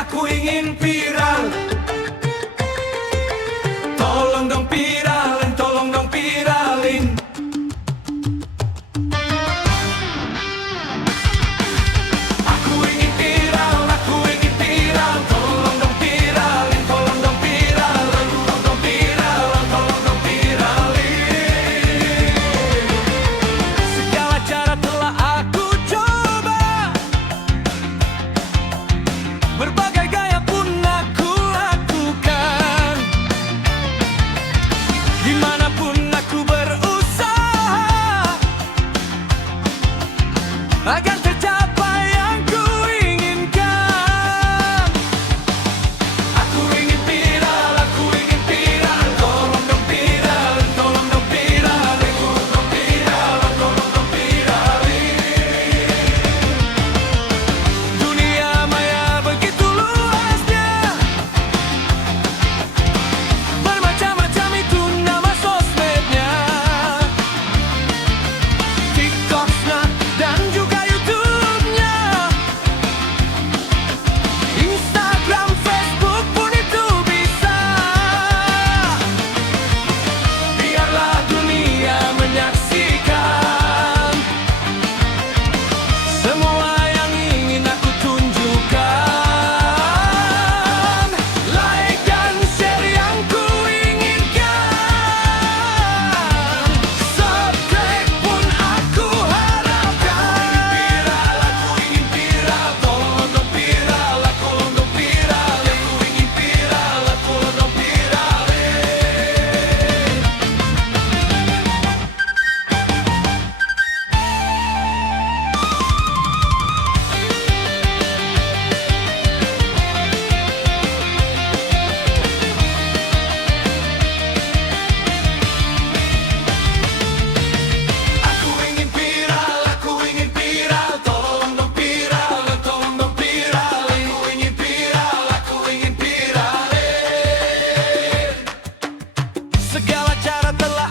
Aku ingin viral. Tolong dong viralin, tolong dong viralin. Aku ingin viral, aku ingin viral. Tolong dong viralin, tolong dong viralin. Tolong dong viralin, tolong dong viralin. Segala cara telah aku coba, berbagai gaya pun aku lakukan. Dimanapun aku berusaha agar tercapai yang ku inginkan. Aku ingin viral, aku ingin viral. Tolong dong viralin, tolong dong viralin. Tolong dong viralin, tolong dong viralin. Dunia maya begitu luasnya, bermacam-macam itu nama sosmednya. TikTok, Snap, dan juga YouTube-nya. Instagram, Facebook pun itu bisa. Biarlah dunia menyaksikan semua yang ingin aku tunjukkan. Like dan share yang ku inginkan. Subscribe pun aku harapkan. Aku ingin viral, tolong dong viral. Tolong dong viral, aku ingin viral. Tolong dong viralin. Aku ingin viral, aku ingin viral. Tolong dong viral, tolong dong viralin. Aku ingin viral, aku ingin viralin. Segala cara telah